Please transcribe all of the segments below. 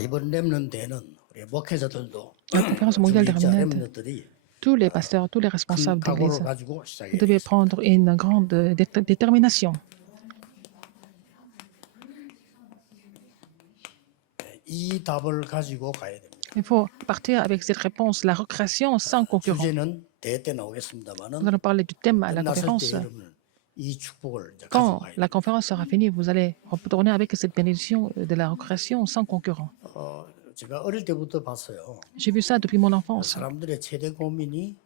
이번 렘넌트에는 우리 목회자들도 La conférence mondiale des 중직자 Remnants, 렘넌트들이 tous les pasteurs, tous les 큰 responsables 각오를 d'église, 가지고 vous 시작해야 devez 되겠습니다. prendre une grande détermination. 이 답을 가지고 가야 됩니다. Il faut partir avec cette réponse, la recréation sans concurrent. 주제는 대회 때 Nous 나오겠습니다만은 allons parler du thème à la 끝났을 conférence. 때 여러분은 이 축복을 이제 가지고 Quand 가야 la 됩니다. conférence sera finie, vous allez retourner avec cette bénédiction de la recréation sans concurrent. 제가 어릴 때부터 봤어요. J'ai vu ça depuis mon enfance. 사람들의 최대 고민이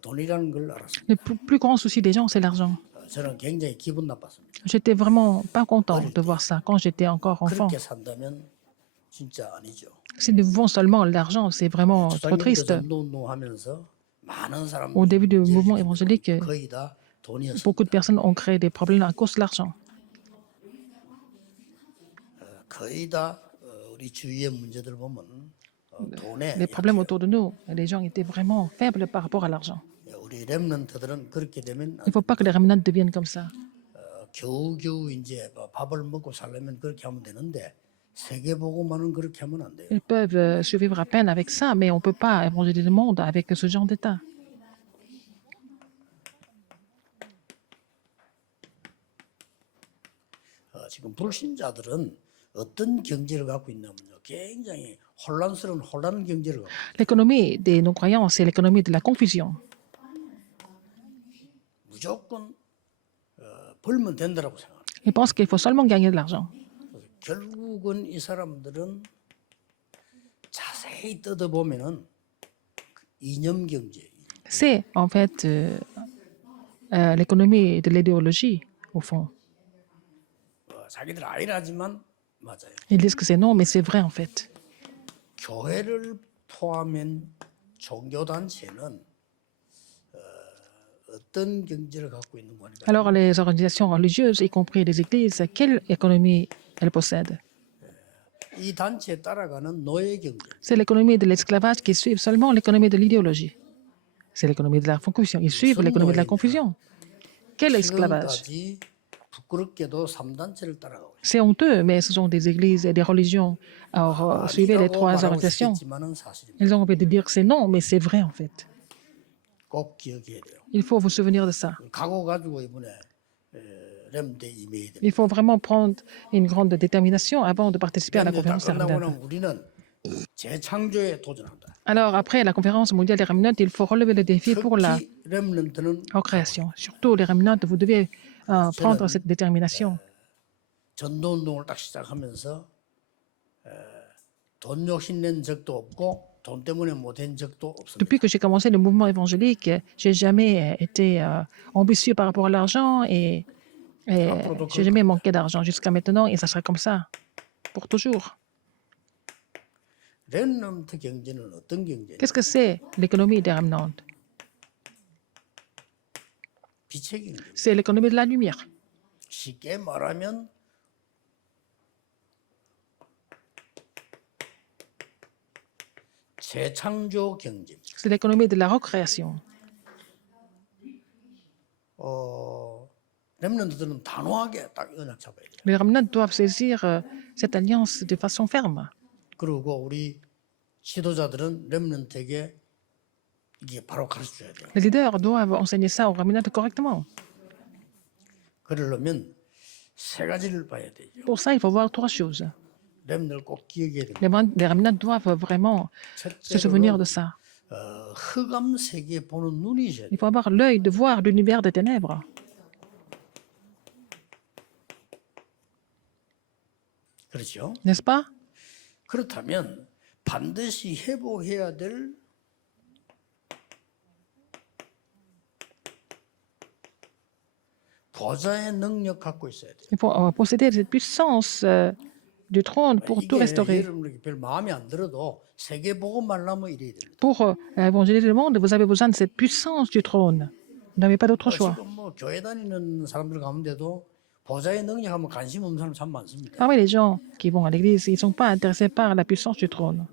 돈이라는 걸 알았습니다. Le plus grand souci des gens, c'est l'argent. 저는 굉장히 기분 나빴습니다. J'étais vraiment pas content de voir ça quand j'étais encore enfant. 그렇게 산다면 진짜 아니죠. Si nous vivons seulement l'argent, c'est vraiment trop 주장님도 triste. 전도운동하면서 많은 Au début du 사람들이 mouvement évangélique, 거의 다 돈이었습니다. beaucoup de personnes ont créé des problèmes à cause de l'argent. 거의 다 우리 주위의 문제들 보면 돈에 Les problèmes autour de nous, les gens étaient vraiment faibles par rapport à l'argent. 우리 렘넌트들은 그렇게 되면 Il ne faut pas que les remnants deviennent comme ça. 겨우겨우 이제 밥을 먹고 살려면 그렇게 하면 되는데 세계 보고만은 그렇게 하면 안 돼요. Ils peuvent survivre à peine avec ça, mais on ne peut pas évangéliser le monde avec ce genre d'état. 지금 불신자들은 어떤 경제를 갖고 있냐면요. 굉장히 혼란한 경제를 갖고 있어요. L'économie des non-croyants, c'est l'économie de la confusion. 무조건 벌면 된다라고 생각합니다. Ils pensent qu'il faut seulement gagner de l'argent. 결국은 이 사람들은 자세히 뜯어보면은 이념 경제, C'est en fait l'économie de l'idéologie, au fond. 자기들 아니라지만 맞아요. Ils disent que c'est non, mais c'est vrai en fait. 교회를 포함한 종교단체는 어떤 경제를 갖고 있는 거냐? Alors les organisations religieuses, y compris les églises, quelle économie elles possèdent? 이 단체에 따라가는 노예 경제. C'est l'économie de l'esclavage qui suit seulement l'économie de l'idéologie. C'est l'économie de la confusion. Ils suivent l'économie de la confusion. Quel esclavage? 지금까지 부끄럽게도 3단체를 따라가고 있어요. C'est honteux, mais ce sont des églises et des religions. Alors, suivez les trois 말하고 organisations. 싶겠지만은 사실입니다. Ils ont envie de dire que c'est non, mais c'est vrai en fait. 꼭 기억해야 돼요. Il faut vous souvenir de ça. 각오 가지고 이번에 렘대 임해야 됩니다. Il faut vraiment prendre une grande détermination avant de participer à la 렘대 다 conférence des 끝나고 Remnants. 나면 우리는 재창조에 도전한다. Alors, après la conférence mondiale des Remnants, il faut relever le défi pour la 특히 렘넌트는 recréation. Surtout les Remnants, vous devez prendre cette détermination. 전도운동을 딱 시작하면서 돈 욕심낸 적도 없고 돈 때문에 못한 적도 없습니다. Depuis que j'ai commencé le mouvement évangélique, j'ai jamais été ambitieux par rapport à l'argent et j'ai jamais manqué d'argent jusqu'à maintenant et ça sera comme ça pour toujours. 렘넌트 경제는 어떤 경제냐? Qu'est-ce que c'est l'économie des Remnants? 빛의 경제. C'est l'économie de la lumière. 쉽게 말하면 재창조 경제. C'est l'économie de la recréation. 렘넌트들은 단호하게 딱 언약 잡아야 돼요. Les Remnants doivent saisir cette alliance de façon ferme. 그리고 우리 지도자들은 렘넌트에게 이게 바로 가르쳐줘야 돼요. Les leaders doivent enseigner ça aux Remnants correctement. 그러려면 세 가지를 봐야 되죠. Pour ça, il faut voir trois choses. 렘넌트를 꼭 기억해야 됩니다. Les Remnants doivent vraiment se souvenir de ça. 흑암 세계 보는 눈이 있어야 돼요. Il faut avoir l'œil de voir l'univers des ténèbres. 그렇죠? N'est-ce pas? 그렇다면 반드시 회복해야 될 보좌의 능력 갖고 있어야 돼요. Il faut posséder cette puissance du trône pour tout 이게 restaurer. 여러분에게 별 마음에 안 들어도 세계 보고 말라면 이래야 됩니다. Pour évangéliser le monde, vous avez besoin de cette puissance du trône. Vous n'avez pas d'autre choix. 지금 뭐 교회 다니는 사람들 가운데도 보좌의 능력하면 관심 없는 사람 참 많습니다. Parmi les gens qui vont à l'église, ils ne sont pas intéressés par la puissance du trône.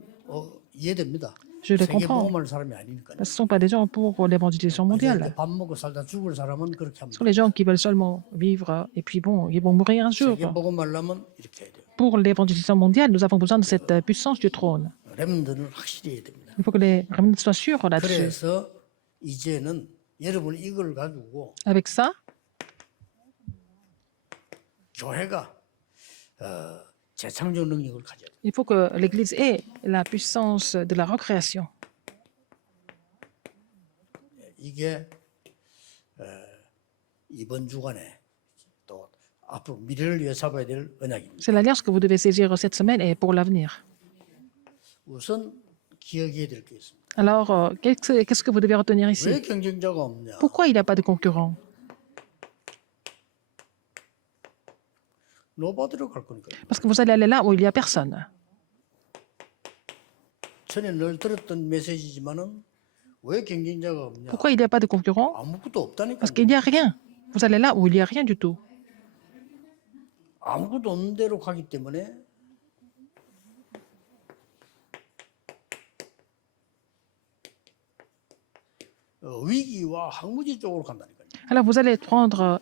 이해됩니다. Je le 세계 comprends. 보고 말 사람이 아니니까. Ce ne sont pas des gens pour l'évangélisation mondiale. 밥 먹고 살다 죽을 사람은 그렇게 Ce 합니다. sont les gens qui veulent seulement vivre et puis bon, ils vont mourir un jour. 세계 보고 말라면 이렇게 해야 돼요. pour l'évangélisation mondiale, nous avons besoin de cette puissance du trône. 렘넌은 확실히 해야 됩니다. Il faut que les remnants soient sûrs là-dessus. 그래서 이제는 여러분이 이걸 가지고 Avec ça, 교회가 재창조 능력을 가져야 돼요. il faut que l'Église ait la puissance de la recréation. 이게 이번 주간에 또 앞으로 미래를 위해 잡아야 될 언약입니다. C'est l'alliance que vous devez saisir cette semaine et pour l'avenir. 우선 기억해야 될 게 있습니다. Alors, qu'est-ce que vous devez retenir 왜 ici? 경쟁자가 없냐? Pourquoi il n'y a pas de concurrent? 노바디로 갈 거니까요. Parce que vous allez aller là où il n'y a personne. 전에 늘 들었던 메시지지만은 왜 경쟁자가 없냐? Pourquoi il n'y a pas de concurrent? 아무것도 없다니까. Parce qu'il n'y a rien. Vous allez là où il n'y a rien du tout. 아무것도 없는 데로 가기 때문에 위기와 항무지 쪽으로 간다니까요. Alors, vous allez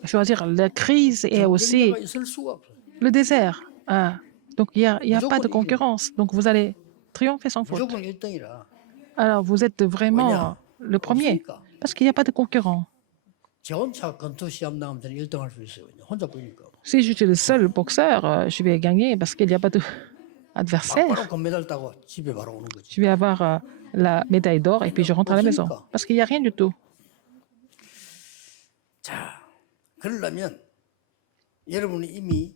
choisir la crise et aussi 경쟁자가 있을 수가 없어요. le désert. Ah, donc, il n'y a pas de concurrence. Donc, vous allez triompher sans faute. 무조건 1등이라. Alors, vous êtes vraiment le premier. Parce qu'il n'y a pas de concurrent. 제 혼자 권투 시합 나가면 저는 1등 할 수 있어요. 혼자 보니까. Si je suis le seul boxeur, je vais gagner parce qu'il n'y a pas d'adversaire. 바로 금메달 따고 집에 바로 오는 거지. Je vais avoir la médaille d'or et puis je rentre à la maison. Parce qu'il n'y a rien du tout. 자, 그러려면 여러분이 이미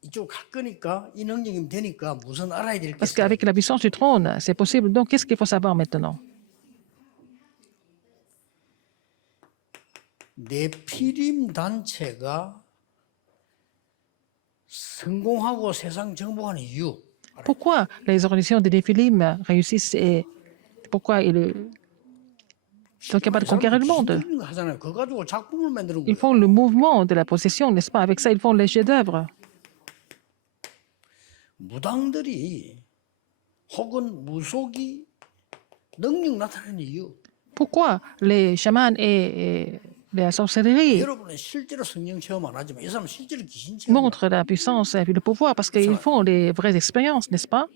이쪽 갈 거니까 이 능력이 되니까 무슨 알아야 될 게 Parce 있어요. qu'avec la puissance du trône, c'est possible. Donc, qu'est-ce qu'il faut savoir maintenant? 네피림 단체가 성공하고 세상 정복하는 이유. Pourquoi les organisations des Néphilim réussissent et pourquoi ils sont capables de conquérir le monde? 하잖아요. 그거 가지고 작품을 만드는 Ils 거예요. font le mouvement de la possession, n'est-ce pas? Avec ça, ils font les chefs-d'œuvre. 무당들이 혹은 무속이 능력 나타내는 이유. Pourquoi les chamans et la sorcellerie 여러분은 실제로 성령 체험 안 하지만 이 사람은 실제로 귀신 체험. montrent la puissance et puis le pouvoir parce qu'ils font les vraies expériences, n'est-ce pas?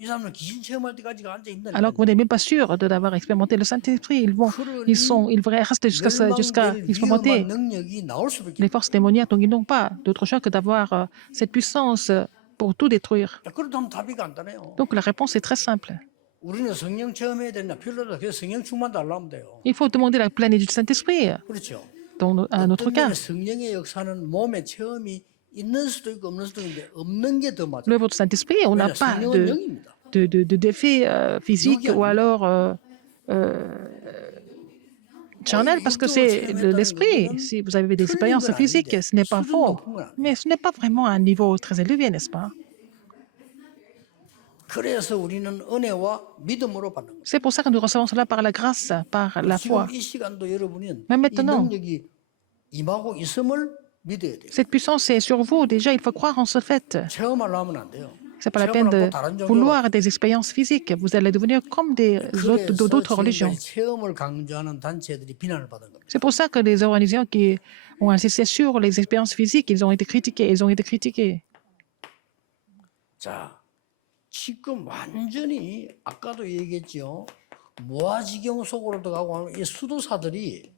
이 사람은 귀신 체험할 때까지 앉아 있는. Alors que vous n'êtes même pas sûr d'avoir expérimenté le Saint-Esprit. Ils restent jusqu'à expérimenter 능력이 나올 수밖에. les forces démoniaques. Donc, ils n'ont pas d'autre choix que d'avoir cette puissance pour tout détruire. 그렇다면 답이 간단해요. Donc, la réponse est très simple. 우리는 성령 체험해야 되나 필요하다. 그래서 성령 충만 달라면 돼요. Il faut demander la plénitude du Saint-Esprit. 그렇죠. À notre 어떤 cas, 면에 성령의 역사는 몸에 체험이 있는 수도 있고 없는 수도 있는데 없는 게 더 맞아요. l'œuvre du Saint-Esprit, on n'a 왜냐, pas 성령은 영입니다. d'effet physique ou alors charnel parce que c'est l'esprit. Si vous avez des expériences physiques, ce n'est pas faux. Mais ce n'est pas vraiment un niveau très élevé, n'est-ce pas? 그래서 우리는 은혜와 믿음으로 받는 거예요. C'est pour ça que nous recevons cela par la grâce, par la foi. 지금 이 시간도 여러분은 Mais 이 maintenant, 능력이 임하고 있음을 믿어야 돼요. cette puissance est sur vous. Déjà, il faut croire en ce fait. 체험하려면 안 돼요. Ce n'est pas la peine de vouloir des expériences physiques. Vous allez devenir comme d'autres religions. 체험을 강조하는 단체들이 비난을 받은 겁니다. C'est pour ça que les organisations qui ont insisté sur les expériences physiques, ils ont été critiqués. 자, 지금 완전히 아까도 얘기했죠. 모아지경 속으로 들어가고 하는 이 수도사들이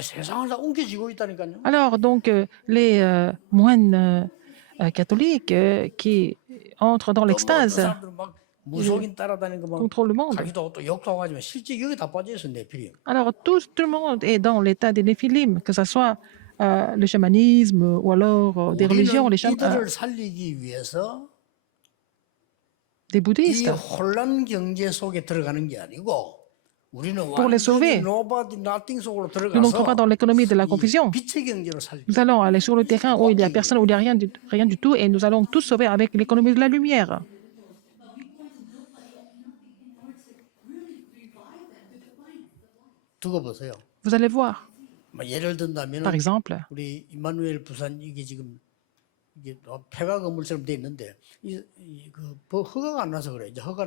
세상을 다 옮겨지고 있다니까요. Alors, donc, les moines catholiques qui entrent dans l'extase 사람들은 막 무속인 따라다니는 거막 contrôlent le monde. 가기도 또 욕도 하고 하지만 실제 여기 다 빠져 있어 네피림. Alors, tout le monde est dans l'état des Néphilim, que ce soit le chamanisme ou alors des religions, 이들을 살리기 위해서 des 이 bouddhistes. 혼란 경제 속에 들어가는 게 아니고 우리는 Pour les sauver. 완전히 nobody nothing 속으로 Nous n'entrons pas 들어가서 dans l'économie de la confusion. 빛의 경제로 살리고. Nous allons aller sur le terrain où il n'y a personne, où il n'y a rien du tout, et nous allons tout sauver avec l'économie de la lumière. 두고 보세요. Vous allez voir. 예를 든다면 Par exemple, 우리 임마누엘 부산 이게 지금 이게 폐가 건물처럼 돼 있는데 그 허가가 안 나서 그래. 이제 허가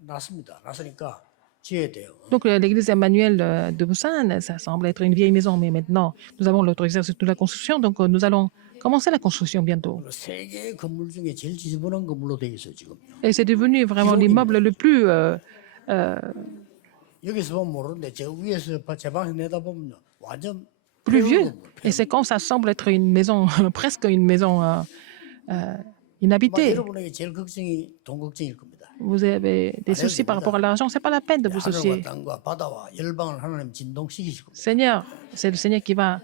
났습니다. 났으니까 지어야 돼요. donc l'église Emmanuel de Busan, ça semble être une vieille maison, mais maintenant nous avons l'autorisation de la construction, donc nous allons commencer la construction bientôt. 세계 건물 중에 제일 지저분한 건물로 되어 있어요 지금. Et c'est devenu vraiment l'immeuble le plus 여기서 보면 모르는데 저 위에서 제 방에서 내다보면 완전 plus 폐허 vieux. 건물. Et c'est comme ça semble être une maison, presque une maison 아마 inhabitée. 여러분에게 제일 걱정이 돈 걱정일 겁니다. Vous avez des soucis par rapport à l'argent, c'est pas la peine de vous soucier. 하늘과 땅과 바다와 열방을 하나님 진동시키실 겁니다. Seigneur, c'est le Seigneur qui va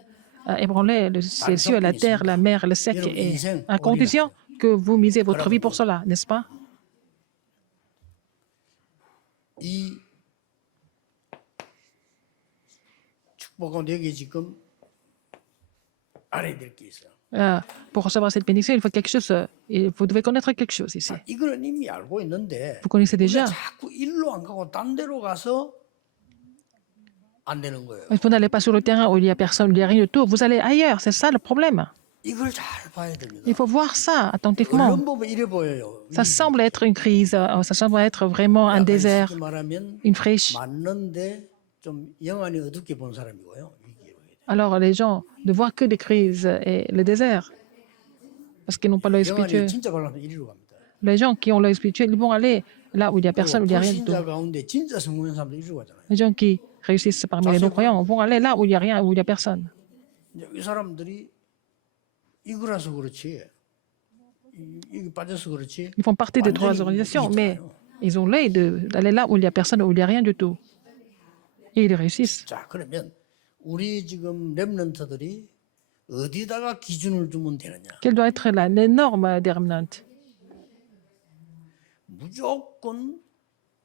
ébranler les cieux et la terre, la mer, le sec, et à condition que vous misez votre vie pour cela, n'est-ce pas? 이 축복 가운데 여기 지금 알아야 될 게 있어요. Pour recevoir cette bénédiction, il faut quelque chose, vous devez connaître quelque chose ici. 이거는 이미 알고 있는데 Vous connaissez déjà. 우리가 자꾸 일로 안 가고 딴 데로 가서 안 되는 거예요. Vous n'allez pas sur le terrain où il n'y a personne, où il n'y a rien du tout, vous allez ailleurs, c'est ça le problème. 이걸 잘 봐야 됩니다. Il faut voir ça attentivement. 얼른 보면 이래 보여요. Ça semble être une crise, ça semble être vraiment un désert, 쉽게 말하면 une friche. 맞는데 좀 영안이 어둡게 본 사람이고요. Alors les gens ne voient que des crises et le désert, parce qu'ils n'ont pas l'œil spirituel. 영안이 진짜 발라면 이리로 갑니다. Les gens qui ont l'œil spirituel, ils vont aller là où il n'y a personne, où il n'y a rien du tout. 불신자 가운데 진짜 성공한 사람들 이리로 가잖아요. Les gens qui réussissent parmi les non-croyants vont aller là où il n'y a rien, où il n'y a personne. 이 사람들이 이거라서 그렇지. 이게 빠져서 그렇지. Ils font partie des trois organisations, mais ils ont l'œil d'aller là où il n'y a personne, où il n'y a rien du tout. Et ils réussissent. 자, 그러면 우리 지금 렘넌트들이 어디다가 기준을 두면 되느냐? Quelle doit être les normes des remnants? 무조건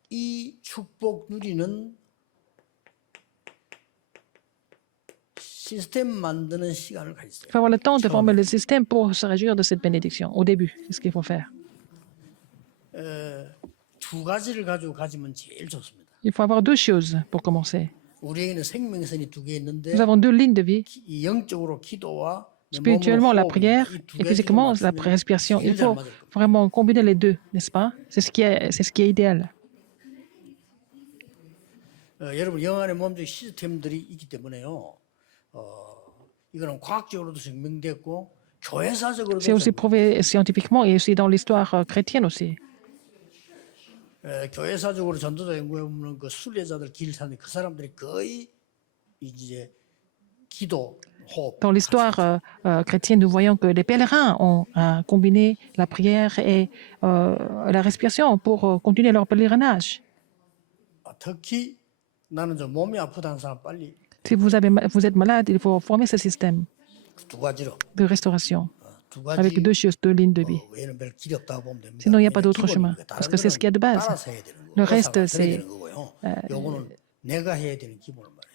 이 축복 누리는 시스템 만드는 시간을 가지세요. Il faut avoir le temps de former le système pour se réjouir de cette bénédiction. Au début, c'est ce qu'il faut faire. 두 가지를 가지고 가지면 제일 좋습니다. Il faut avoir deux choses pour commencer. 우리에게는 생명선이 두 개 있는데 Nous avons deux lignes de vie. 이 영적으로 기도와 Spirituellement, la prière, et physiquement, la respiration. Il faut vraiment combiner les deux, n'est-ce pas? C'est ce qui est idéal. 여러분 영안의 몸적 시스템들이 있기 때문에요. 이거는 과학적으로도 증명됐고 교회사적으로도 C'est aussi prouvé scientifiquement et aussi dans l'histoire chrétienne aussi. 교회사적으로 전도자 연구해 보면 그 순례자들 길 사는 그 사람들이 거의 이제 기도, 호흡. Dans l'histoire chrétienne, nous voyons que les pèlerins ont combiné la prière et la respiration pour continuer leur pèlerinage. 특히 나는 저 몸이 아프다는 사람 빨리 Si vous êtes malade, il faut former ce système 두 가지로 de restauration 두 avec 가지 deux choses, deux lignes de vie. 외에는 별 길이 없다고 보면 됩니다. Sinon, il n'y a pas 왜냐면 d'autre chemin, 기본이니까. parce 다른 que c'est ce qu'il y a de 거는 base. 따라서 해야 되는 거고 Le reste, 의사가 그래야 c'est 되는 거고요. 요거는 내가 해야 되는 기본을 말해요.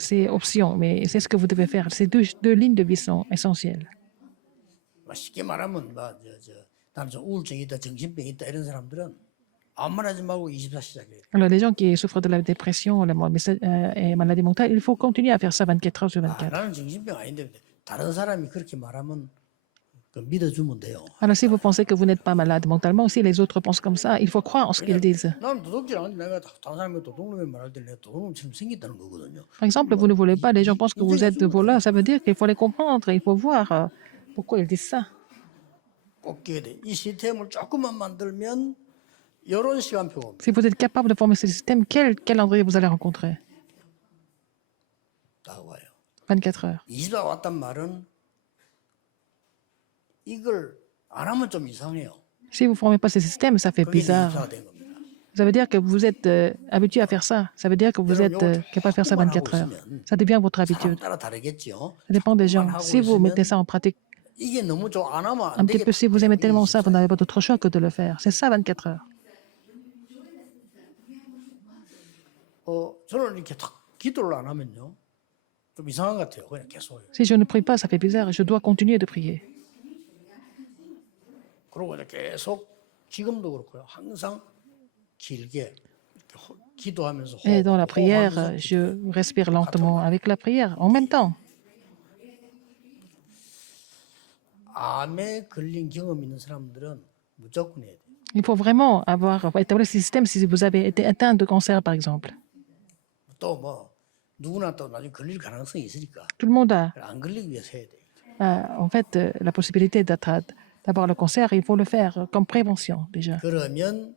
c'est option, mais c'est ce que vous devez faire. Ces deux lignes de vie sont essentielles. 쉽게 말하면 나는 좀 우울증이 있다, 정신병이 있다 이런 사람들은 아무 말 하지 말고 24 시작해요. Alors, les gens qui souffrent de la dépression et maladie mentale, il faut continuer à faire ça 24 heures sur 24. 나는 정신병 아닌데 다른 사람이 그렇게 말하면 믿어주면 돼요. Alors, si vous pensez que vous n'êtes pas malade mentalement, si les autres pensent comme ça, il faut croire en ce qu'ils disent. 나는 도둑질 안 하는데 내가 다른 사람이 도둑놈이 말할 때 내가 도둑놈처럼 생겼다는 거거든요. Par exemple, vous ne voulez pas, les gens pensent que vous êtes voleur, ça veut dire qu'il faut les comprendre, il faut voir pourquoi ils disent ça. 꼭 깨야 돼. 이 시스템을 조금만 만들면 이런 시간표가 옵니다. Si vous êtes capable de former ce système, quel calendrier vous allez rencontrer? 다 와요. 24 heures. 이집에 왔단 말은 이걸 안 하면 좀 이상해요. Si vous ne formez pas ce système, ça fait 그게 이제 bizarre. 이사가 된 겁니다. Ça veut dire que vous êtes habitué à faire ça. Ça veut dire que vous êtes capable de faire ça 24 heures. Ça devient votre 사람 habitude. 따라 다르겠죠. Ça dépend des gens. 하고 Si vous 있으면 mettez ça en pratique 이게 너무 안 하면 un 안 petit peu, 되겠다. si vous aimez tellement ça, vous n'avez pas d'autre choix que de le faire. C'est ça 24 heures. 저는 이렇게 탁 기도를 안 하면요. 좀 이상한 것 같아요. 그냥 계속. Si je ne prie pas, ça fait bizarre et je dois continuer de prier. 그리고 이제 계속 지금도 그렇고요. 항상 길게 이렇게 기도하면서 Et dans la prière, 호흡하면서 je respire lentement avec la prière en même temps. 암에 걸린 경험 있는 사람들은 무조건 해야 돼요. Il faut vraiment établir ce système si vous avez été atteint de cancer, par exemple. 또 뭐 누구나 또 나중에 걸릴 가능성이 있으니까 Tout le monde a 안 걸리기 위해서 해야 돼요. en fait, la possibilité d'avoir le cancer, il faut le faire comme prévention déjà. 그러면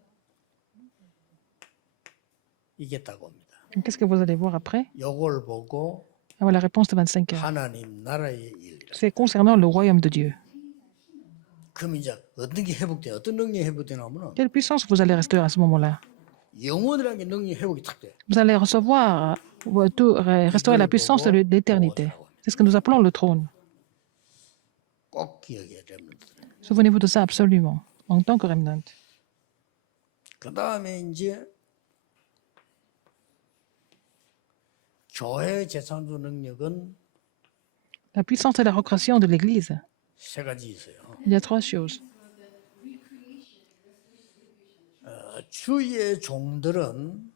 이겼다고 합니다. Donc, qu'est-ce que vous allez voir après? 요걸 보고 Ah, voilà, la réponse de 25 heures. 하나님 나라의 일이라. C'est concernant le royaume de Dieu. 그럼 이제 어떤 게 회복돼? 어떤 능력이 회복되냐면은 Quelle puissance vous allez restaurer à ce moment-là? 영원이라는 게 능력 회복이 탁 돼. Vous allez recevoir, restaurer la puissance de l'éternité. C'est ce que nous appelons le trône. 꼭 기억해야 됩니다. Souvenez-vous de ça absolument, en tant que remnant. 그 다음에 이제 교회 재창조 능력은 La puissance de la recréation de l'Église. 세 가지 있어요. Il y a trois choses. 주의 종들은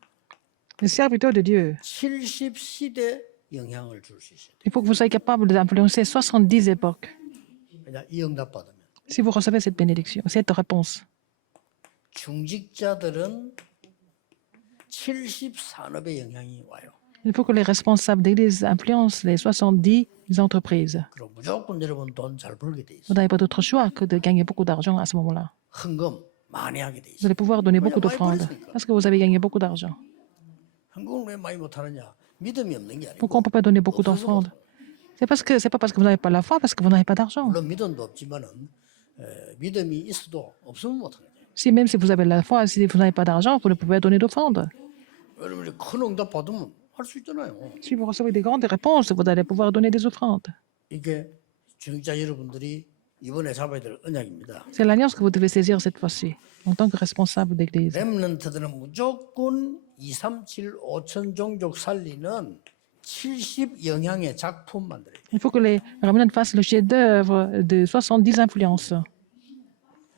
Les serviteurs de Dieu, 70시대 영향을 줄 수 있어요. il faut que vous soyez capable d'influencer 70 époques. 그냥 이 응답 받으면. Si vous recevez cette bénédiction, cette réponse. 중직자들은 70산업의 영향이 와요. Il faut que les responsables d'Église influencent les 70 entreprises. 그럼 무조건 여러분 돈 잘 벌게 돼 Vous 있어요. n'avez pas d'autre choix que de gagner beaucoup d'argent à ce moment-là. 헌금 많이 하게 돼 Vous 있어요. allez pouvoir donner beaucoup d'offrandes parce que vous avez gagné beaucoup d'argent. 헌금을 왜 많이 못하느냐? 믿음이 없는 게 아니고 Pourquoi on ne peut pas donner beaucoup d'offrandes? C'est pas parce que vous n'avez pas la foi, parce que vous n'avez pas d'argent. 물론 믿음도 없지만은 믿음이 있어도 없으면 못하는 거예요. Si même si vous avez la foi, si vous n'avez pas d'argent, vous ne pouvez pas donner d'offrandes. 여러분이 큰 응답 받으면 할 수 있잖아요. Si vous recevez des grandes réponses, vous allez pouvoir donner des offrandes. 이게 중직자 여러분들이 이번에 잡아야 될 언약입니다. C'est l'alliance que vous devez saisir cette fois-ci, en tant que responsable d'Église. 렘넌트들은 무조건 2, 3, 7, 5천 종족 살리는 70 영향의 작품 만들어야 돼요. Il faut que les remnants fassent le chef-d'œuvre de 70 influences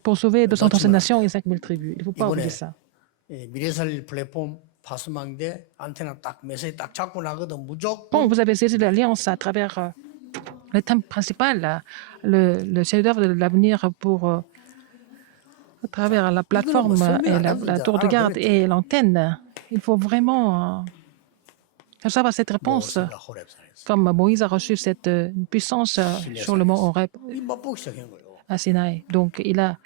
pour sauver 237 nations et 5000 tribus. Il ne faut pas oublier ça. 미래살릴 플랫폼 파스망대 안테나 딱 메시지 딱 잡고 나거든 무조건 Quand vous avez saisi l'alliance à travers le thème principal, là, le chef-d'œuvre de l'avenir à travers la plateforme et la tour de garde et l'antenne, il faut vraiment savoir cette réponse. 모세가 호렙산에서 Comme Moïse a reçu cette puissance sur le mont Horeb 이 맛보기 시작한 거예요. à Sinaï. Donc, il a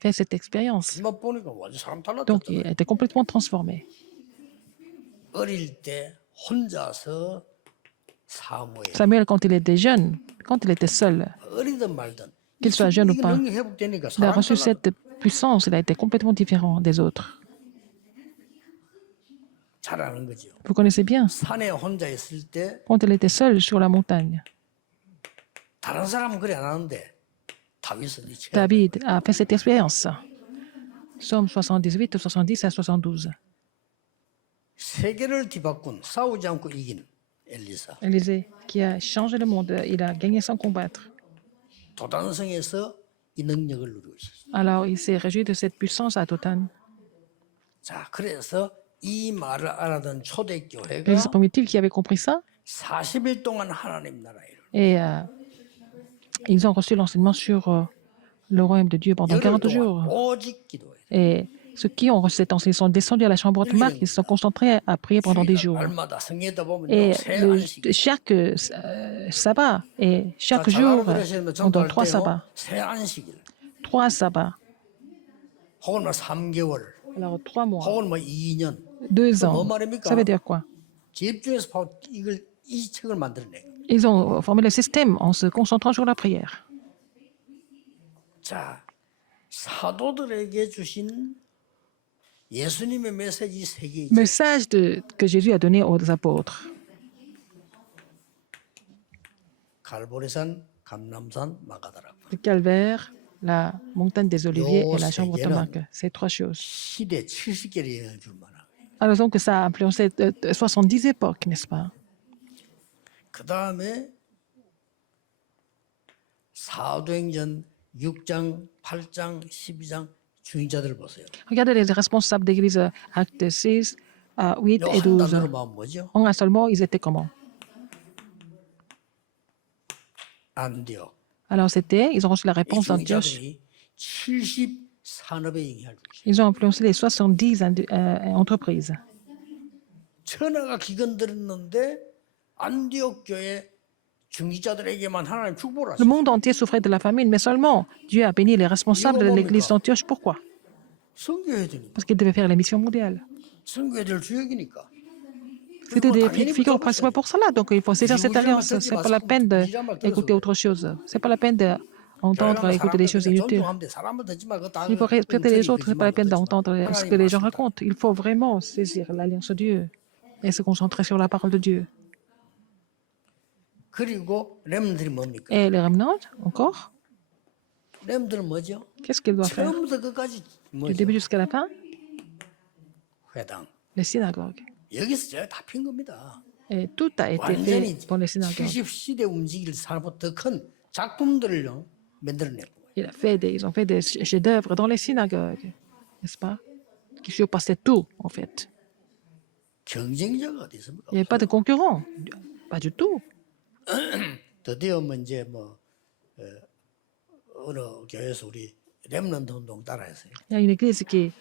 fait cette expérience. 이 맛보니까 완전 사람 Donc, 달라졌잖아요. il a été complètement transformé. 어릴 때 혼자서 사무에 Samuel, quand il était jeune, quand il était seul, 어리든 말든 qu'il soit jeune ou 이게 pas, 능력 회복되니까 il a 사람 reçu 달라. cette puissance, il a été complètement différent des autres. 잘 아는 거죠. Vous connaissez bien, 산에 혼자 있을 때 quand il était seul sur la montagne, 다른 사람은 그래 안 하는데 다윗은 이 체험. David a fait cette expérience. Psaume 78, 70 à 72. 세계를 뒤바꾼 싸우지 않고 이긴 엘리사. Élisée, qui a changé le monde, il a gagné sans combattre. 도단성에서 이 능력을 누리고 있었어요. Alors, il s'est réjoui de cette puissance à Dothan. 자, 그래서 이 말을 알아듣는 초대교회가 L'Église primitive qui avait compris ça, 40일 동안 하나님 나라에 et ils ont reçu l'enseignement sur le royaume de Dieu pendant 40 열흘 jours. 동안 오직 기도해요. Et ceux qui ont reçu cet enseignement sont descendus à la chambre de Marc, ils se sont concentrés à prier pendant des jours. 날마다 성경에다 보면 Et 새 안식. chaque sabbat, et chaque jour, on donne 3 sabbats. 새 안식일. 3 sabbats. 혹은 뭐 3개월. Alors 3 mois, 혹은 뭐 2년. 2 ans. 뭐 말입니까? Ça veut dire quoi? 집중해서 이걸 이 책을 만들어내. Ils ont formé le système en se concentrant sur la prière. 자, 사도들에게 주신 예수님의 메시지 세 개이죠. Message que Jésus a donné aux apôtres. 갈보리산, 감람산, 마가다라. Le calvaire, la montagne des oliviers et la chambre de Marc. Ces 3 choses. 시대 70개를 영향을 줄 만한. Alors donc ça a influencé 70 époques, n'est-ce pas? 그 다음에 사도행전 6장, 8장, 12장 중직자들 보세요. Regardez les responsables d'église, actes 6, 8 et 한 12. 단어로 보면 뭐죠? En un seul mot, ils étaient comment? 안디옥. Alors c'était, ils ont reçu la 이 réponse d'Antioche. 중직자들이 70 산업에 영향을 주죠. Ils ont influencé les 70 entreprises. 천하가 기근 들었는데 안디옥 교회 중직자들에게만 하나님 축복을 Le 하셨어요. monde entier souffrait de la famine, mais seulement Dieu a béni les responsables de l'église d'Antioche. Pourquoi? 선교해야 되니까. Parce qu'ils devaient faire la mission mondiale. 선교해야 될 주역이니까. C'était des figures principales pour cela, donc il faut saisir cette alliance. Ce n'est pas la peine d'écouter autre chose. Ce n'est pas la peine d'entendre, écouter des choses inutiles. Il faut respecter les autres, ce n'est pas la peine d'entendre ce que les gens racontent. Il faut vraiment saisir l'alliance de Dieu et se concentrer sur la parole de Dieu. 그리고 렘들이 뭡니까? Et les remnants, encore, 렘들은 뭐죠? qu'est-ce qu'ils doivent faire? 처음부터 끝까지 Du 뭐죠? début jusqu'à la fin, 회당. les synagogues. 여기서 제가 다 핀 겁니다. Et tout a été 완전히 fait pour les synagogues. 70시대 움직일 사람보다 더 큰 작품들을 만들어냈고. Ils ont fait des chefs-d'œuvre dans les synagogues, n'est-ce pas? Qui surpassaient tout, en fait. 경쟁자가 어디 있습니까? Il n'y avait pas de concurrents, pas du tout. 드디어 뭐 이제 뭐 어느 교회에서 우리 렘넌트 운동 따라했어요. Il y a une église qui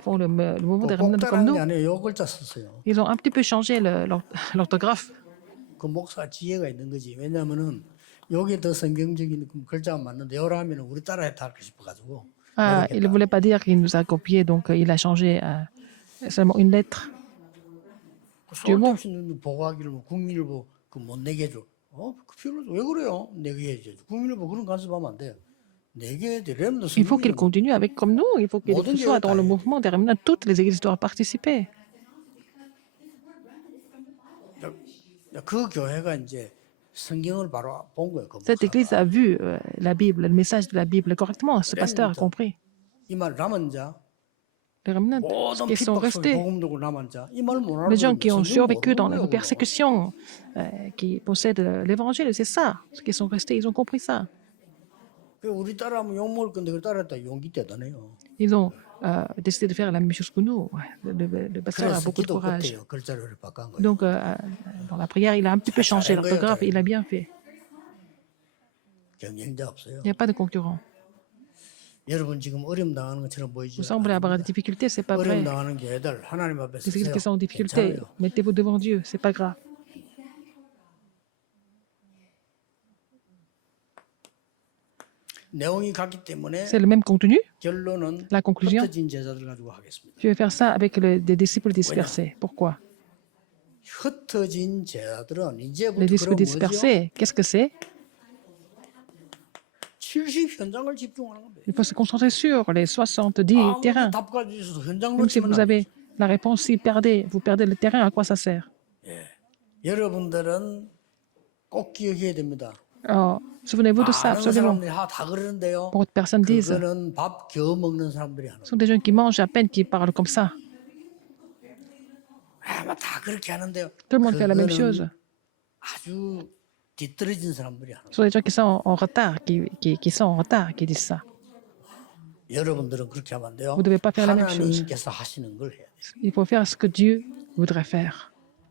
font le mouvement des 꼭 remnants comme 따라하는 게 nous. 아니에요. 요 글자 썼어요. Ils ont un petit peu changé l'orthographe. 그 목사 지혜가 있는 거지. 왜냐하면은 여기 더 성경적인 글자가 맞는데 여라 하면은 우리 따라했다 할까 싶어가지고. Ah, il ne voulait pas dire qu'il nous a copiés, donc il a changé seulement une lettre. 쓸데없이 보고하기를 뭐 국민일보 그 못 내게 해줘. 그 필요 없어. 왜 그래요? 내게 해줘. 국민일보 그런 간섭하면 안 돼요. 내게 해야 돼. 렘넌트 Il faut qu'il continue avec comme nous. Il faut qu'il soit dans le mouvement des remnants. Toutes les églises doivent participer. 그 교회가 이제 성경을 바로 본 거예요. 그 Cette église a vu la Bible, le message de la Bible correctement. Ce pasteur a compris. 이말 남은 자, Les remnants 모든 qui sont 핍박 속에 restés, 복음 들고 남은 자, 이 말 못 알아듣는 les gens qui ont survécu dans les 거예요. persécutions, qui possèdent l'évangile, c'est ça. Ceux qui sont restés, ils ont compris ça. 우리 따라하면 욕 먹을 건데 그 따라했다 용기 대단해요. Ils ont décidé de faire la même chose que nous. Ouais, le pasteur a 그래서 beaucoup de 기도 courage. 끝에요. 글자를 바꾼 거예요. Donc, dans la prière, il a un petit peu changé l'orthographe et il a bien fait. 경쟁자 없어요. Il n'y a pas de concurrent. 여러분 지금 어려움 당하는 것처럼 Vous 보이죠? semblez avoir des difficultés, c'est pas 어려움 vrai. 당하는 교회들 하나님 앞에 Les églises 서세요. qui sont en difficulté, 괜찮아요. mettez-vous devant Dieu, c'est pas grave. 내용이 같기 때문에 C'est le même contenu. 결론은 La conclusion, 흩어진 제자들 가지고 하겠습니다. je vais faire ça avec des disciples dispersés. Pourquoi? 흩어진 제자들은 이제부터 Les disciples 그럼 뭐죠? dispersés, qu'est-ce que c'est? 70 현장을 집중하는 겁니다. Il faut se concentrer sur les 70 terrains. 답 가지고 있어도 현장 Même si 놓치면 vous 안 avez la réponse, si vous perdez le terrain, à quoi ça sert? 여러분들은 꼭 기억해야 됩니다. Alors, souvenez-vous de ça, 많은 absolument. 사람들이 다 그러는데요. Beaucoup de personnes disent, 그거는 밥 겨우 먹는 사람들이 하는 ce sont des gens qui mangent à peine, qui parlent comme ça. 거예요. 다 그렇게 하는데요. Tout le monde fait la même chose. 아주 뒤떨어진 사람들이 하는 Ce sont des gens qui sont en retard, qui sont en retard, qui disent ça. 거예요. 여러분들은 그렇게 하면 안 돼요. Vous devez pas faire la même chose. 하나님께서 하시는 걸 해야 돼요. Il faut faire ce que Dieu voudrait faire.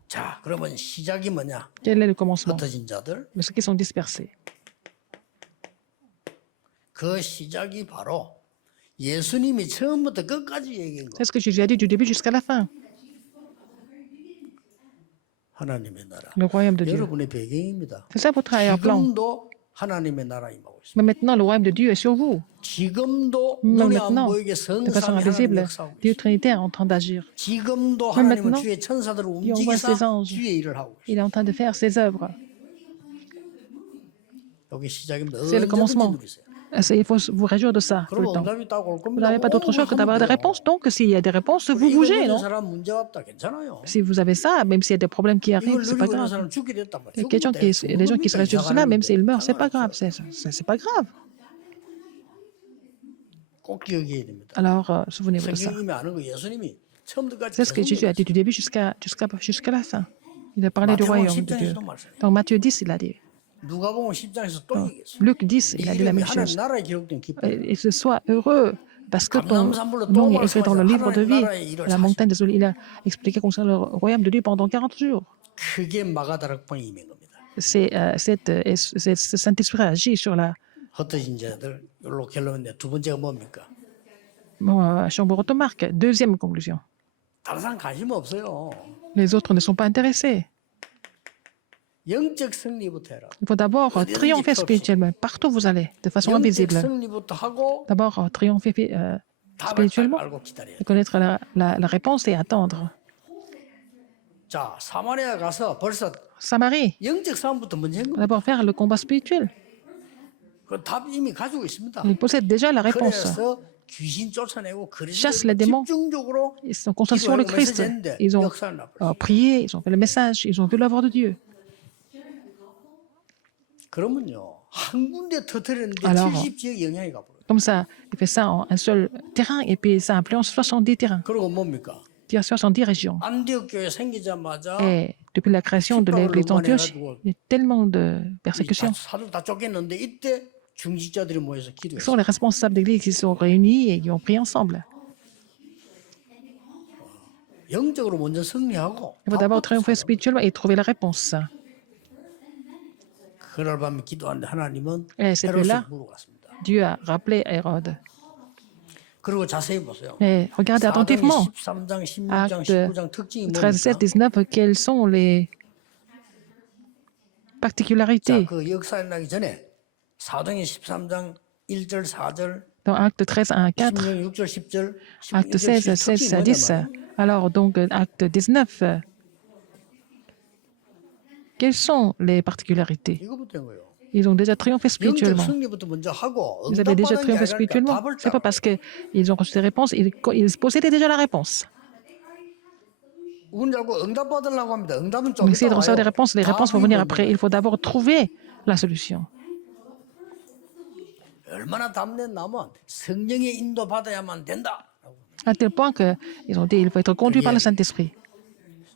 자, 그러면 시작이 뭐냐? Quel est le commencement? 흩어진 자들. Ceux qui sont dispersés. 그 시작이 바로 예수님이 처음부터 끝까지 얘기한 거. C'est ce que Jésus a dit du début jusqu'à la fin. 하나님의 나라. Le royaume de Dieu. 여러분의 배경입니다. C'est ça votre arrière-plan. 지금도 하나님의 나라 임하고 있습니다. Mais maintenant, le royaume de Dieu est sur vous. 지금도 Même 눈에 안 maintenant, 보이게 de façon 성삼위 하나님 invisible, 역사하고 Dieu 있습니다. Trinité est en train d'agir. 지금도 Même 하나님은 maintenant, 주의 천사들을 il envoie ses 움직이사 anges. 주의 일을 하고 있습니다. Il est en train de faire ses œuvres. 여기 시작입니다. C'est le 언제든지 commencement. 누리세요. Il faut vous réjouir de ça tout 그럼 le temps. 응답이 딱 올 Vous 겁니다. n'avez pas d'autre choix que 하면 d'avoir des 돼요. réponses. Donc, s'il y a des réponses, vous 이거 bougez, 가진 non? 사람 문제 왔다 괜찮아요. Si vous avez ça, même s'il y a des problèmes qui 이걸 arrivent, c'est pas 누리고 있는 grave. 사람 죽게 됐단 Il y 말이에요. a des gens qui se réjouissent de cela, même s'ils meurent, c'est pas grave. C'est pas grave. 꼭 기억해야 됩니다. Alors, souvenez-vous de ça. 성경님이 아는 거 예수님이 처음부터까지 C'est ce que Jésus a dit du début jusqu'à la fin. Il a parlé du 마태복음 royaume de Dieu. 10장에서도 말씀해요. Dans Matthieu 10, il a dit. 누가복음 10장에서 또 Dans 얘기했어요. Luc 10, il a dit la 이름이 même 하나님 chose. 나라에 기록된 기쁨. Et sois heureux parce que ton nom est écrit dans le livre de vie. À la montagne des Oliviers, il a expliqué concernant le royaume de Dieu pendant 40 jours. 크게 마가다락방이 임한 겁니다. Ce Saint-Esprit agit sur la 흩어진 자들 여기로 결론인데 두 번째가 뭡니까? chambre automarque. Deuxième conclusion. 다른 사람 관심 없어요. Les autres ne sont pas intéressés. 영적 승리부터 해라. Il faut d'abord triompher spirituellement, partout où vous allez, de façon 영적 invisible. 승리부터 하고 D'abord, triompher 답을 딱 spirituellement, 알고 기다려야 돼. et connaître la réponse et attendre. 자, 사마리아 가서 벌써 Samarie, 영적 싸움부터 먼저 한 겁니다. d'abord faire le combat spirituel. 그 답 이미 가지고 있습니다. Il possède déjà la réponse. 그래서 귀신 쫓아내고 Chasse les démons. 집중적으로 Ils sont concentrés sur le 기도하고 Christ. 메시지했는데 Ils ont 역사를 나버렸어요. prié, ils ont fait le message, ils ont vu l'œuvre de Dieu. 그러면요 한 군데 터뜨렸는데 Alors, 70지역 영향이 가버려요. Comme ça, il fait ça en un seul terrain et puis ça influence 70 terrains, 그리고 뭡니까? 70 régions. 안디옥 교회 생기자마자 Et depuis la création de l'église d'Antioche, il y a tellement de persécutions. 사도 다 쫓겼는데 이때 중직자들이 모여서 Ce 기도했어요. sont les responsables d'église qui se sont réunis et qui ont prié ensemble. 영적으로 먼저 승리하고 Il faut d'abord triompher spirituellement et trouver la réponse. 그날 밤에 기도하는데 하나님은 Et cette 헤롯을 nuit-là, 물어봤습니다. Dieu a rappelé Hérode. 그리고 자세히 보세요. Mais regardez attentivement. 13장, 16장, Acte 19장 특징이 13, 17, 뭡니까? 19, quelles sont les 자, particularités? 그 역사 일어나기 전에 사도행 13장 1절, 4절, Dans Acte 13, 1 à 4, 16장 6절, 10절, Acte 16, 16 à 10. Alors, donc, Acte 19, quelles sont les particularités? 이거부터 한 거예요. Ils ont déjà triomphé 영적 spirituellement. 승리부터 먼저 하고 Ils avaient déjà 응답받은 게 triomphé 아니라 spirituellement. 답을 Ce n'est pas parce qu'ils ont reçu des réponses, ils possédaient déjà la réponse. 우리 자꾸 응답받으려고 합니다. 응답은 좀 On essaie de 이따 recevoir des 와요. réponses, les réponses vont venir 답이 après. Il faut d'abord trouver la solution. 얼마나 담냈나면 성령의 인도 받아야만 된다. À tel point qu'ils ont dit qu'il faut être conduit par le Saint-Esprit.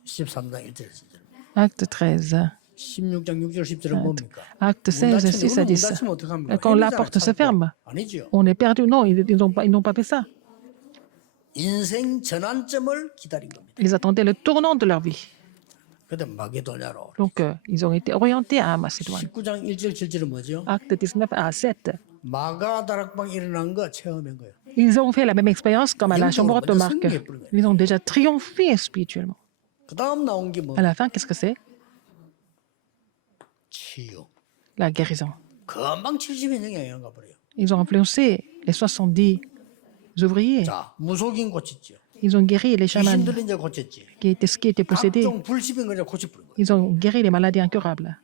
13장 1절, 10절. Acte 13, 16장 6절, 10절은 뭡니까? Acte 16, 6 à 10. Quand la porte se ferme, 아니죠. on est perdu. Non, ils n'ont pas fait ça. 인생 전환점을 기다린 겁니다. Ils attendaient le tournant de leur vie. 그때 마게도냐로. Donc, ils ont été orientés à Macédoine. 19장 1절, 7절은 뭐죠? Acte 19 à 7. 마가다락방 일어난 거 체험한 거예요. Ils ont fait la même expérience comme à la chambre de Marc. Ils ont déjà triomphé spirituellement. 그 다음 나온 게 뭐? À la fin, qu'est-ce que c'est? 치유. La guérison. 금방 70인 영향 가버려요. Ils ont influencé les 70 ouvriers. 자, 무속인 고쳤죠. Ils ont guéri les 귀신 chamans 들린 자 고쳤지. qui étaient possédés. 각종 불치병 그냥 고쳐버린 거예요. Ils ont guéri les maladies incurables.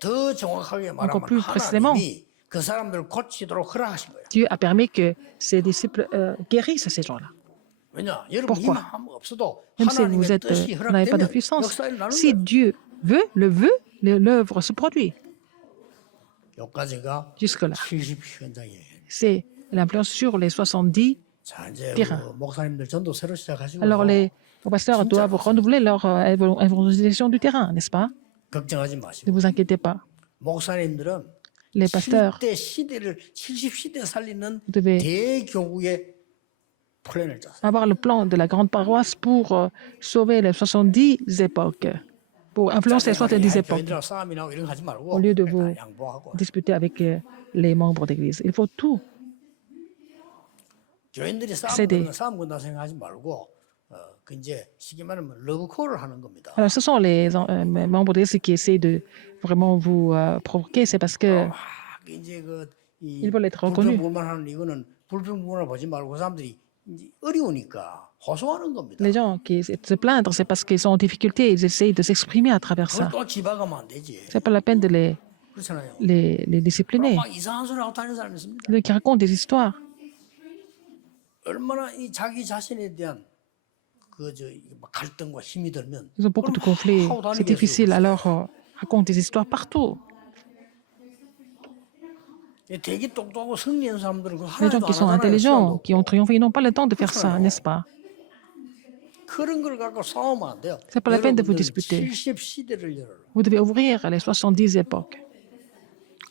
더 정확하게 Encore 말하면 plus précisément, 하나님이 그 사람들을 고치도록 허락하신 거예요. Dieu a permis que ses disciples guérissent ces gens-là. 왜냐? 여러분 Pourquoi? 힘 없어도 Même si vous 하나님의 뜻이 n'avez pas de 허락되면 puissance, 역사 일어나는 si 거예요. Dieu veut, l'œuvre se produit. 여기까지가 Jusque-là. 70 현장이에요. C'est l'influence sur les 70. 자, 이제 terrain. 그 목사님들 전도 새로 시작하시고 Alors les pasteurs doivent renouveler leur évangélisation du terrain, n'est-ce pas? 걱정하지 Ne 마시고 vous inquiétez pas. 목사님들은 Les pasteurs 70시대 살리는 Vous devez 대교구의 플랜을 짰어요. avoir le plan de la grande paroisse pour sauver les 70 époques, pour influencer les 70 époques, 교인들하고 싸움이 나고 이런 거 하지 말고 au lieu de vous 일단 양보하고 disputer avec les membres d'église. Il faut tout. 교인들이 싸움 세대. 거는 싸움 건다 생각하지 말고 그 이제 쉽게 말하면 러브콜을 하는 겁니다. Alors, ce sont les membres d'église qui essaient de vraiment vous provoquer. C'est parce que 막 이제 Ils veulent être reconnus. 불평불만하는 이거는 불평불만을 보지 말고 그 사람들이 이제 어려우니까 호소하는 겁니다. les gens qui essaient de se plaindre, c'est parce qu'ils sont en difficulté. Ils essayent de s'exprimer à travers 그걸 ça. 또 집어가면 안 되지. C'est pas la peine de 그렇잖아요. les discipliner. 막 이상한 소리 하고 다니는 사람이 있습니다. Qui racontent des histoires. 얼마나 이 자기 자신에 대한 갈등과 힘이 들면 Ils ont beaucoup de conflits. C'est difficile. Alors, racontent des histoires partout. 되게 똑똑하고 승리한 사람들은 그 Les gens 하나도 qui 안 sont 하잖아요. intelligents, qui ont 시간도 triomphé, ils n'ont pas le temps de faire ça, n'est-ce pas? 그런 걸 갖고 싸우면 안 돼요. C'est pas la peine de vous 여러분들 disputer. 70 시대를 열어라. Vous devez ouvrir les 70 époques.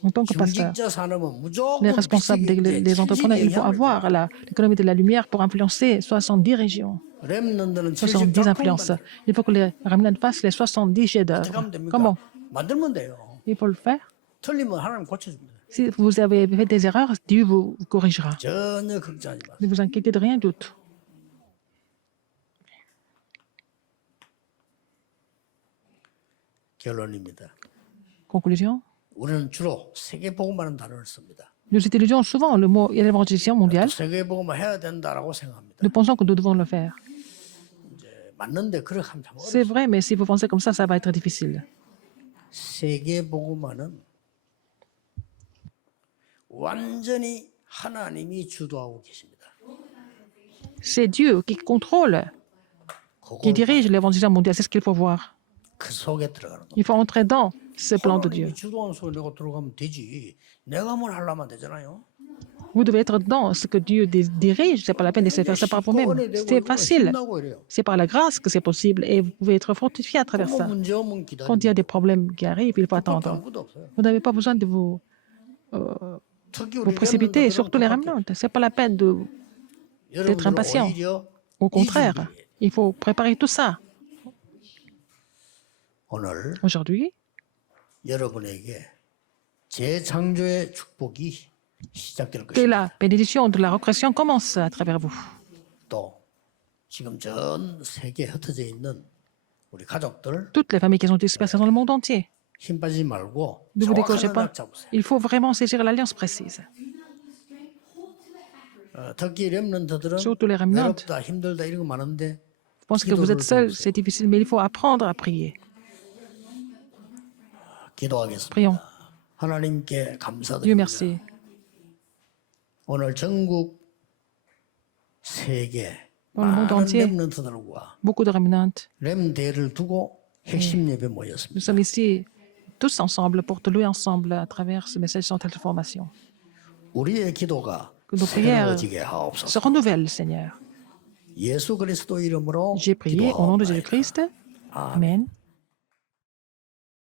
En tant que pasteur, 중직자 산업은 무조건 les responsables des entrepreneurs, il faut avoir l'économie de la lumière pour influencer 70 régions, 렘넌트는 70 influences. Il faut que les remnants fassent les 70 어떻게 chefs-d'œuvre. 하면 됩니까? Comment? 만들면 돼요. Il faut le faire. 틀리면 하나님 고쳐줍니다. Si vous avez fait des erreurs, Dieu vous corrigera. 전혀 걱정하지 마세요. Ne vous inquiétez de rien d'autre. 결론입니다. Conclusion. 우리는 주로 세계복음이라는 단어를 씁니다. Nous utilisons souvent le mot évangélisation mondiale. 세계복음을 해야 된다라고 생각합니다. Nous pensons que nous devons le faire. 맞는데 그렇게 하면 참 C'est 어렵습니다. vrai, mais si vous pensez comme ça va être difficile. 세계복음화는 완전히 하나님이 주도하고 계십니다. C'est Dieu qui contrôle, qui 그걸 dirige l'évangélisation mondiale. C'est ce qu'il faut voir. 그 속에 들어가는 겁니다. Il faut entrer dans ce plan de Dieu. 하나님이 주도하는 속에 내가 들어가면 되지. 내가 뭘 하려면 되잖아요. Vous devez être dans ce que Dieu dirige. Ce n'est pas la peine d'essayer de faire ça par vous-même. C'est facile. 신나고 이래요. C'est par la grâce que c'est possible et vous pouvez être fortifié à travers 뭐 ça. 문제 오면 Quand il y a 기다리고 des problèmes qui arrivent, il faut attendre. 아무것도 없어요. Vous n'avez pas besoin de vous 특히 vous 우리 précipiter, 렘넌트들은 surtout les 급하게 remnants. Ce n'est pas la peine d'être 여러분들은 impatient. 오히려 Au 이 contraire, 준비. il faut préparer tout ça. 오늘 Aujourd'hui, 여러분에게 재창조의 축복이 시작될 que 것입니다. la bénédiction de la recréation commence à travers vous. 또 지금 전 세계에 흩어져 있는 우리 가족들 Toutes les familles qui sont dispersées dans le monde entier. 힘 빠지지 말고 Ne vous découragez 정확한 pas. 날 잡으세요. Il faut vraiment saisir l'alliance précise. 특히 렘넌트들은 Surtout les remnants. 외롭다 힘들다 이런 거 많은데 Je pense que vous êtes seul, c'est difficile, mais il faut apprendre à prier. 기도하겠습니다. Prions. 하나님께 Dieu 감사드립니다. merci. 오늘 전국 세계 Dans le monde 많은 entier, 렘넌트들과 beaucoup de remnants. 렘대회를 두고 핵심 예배 Nous 모였습니다. sommes ici tous ensemble pour te louer ensemble à travers ce message sans transformation. 우리의 기도가 Que nos prières 새로워지게 하옵소서. se renouvellent, Seigneur. 예수 그리스도 이름으로 J'ai prié au nom de 기도하옵나이다. Jésus-Christ. Amen.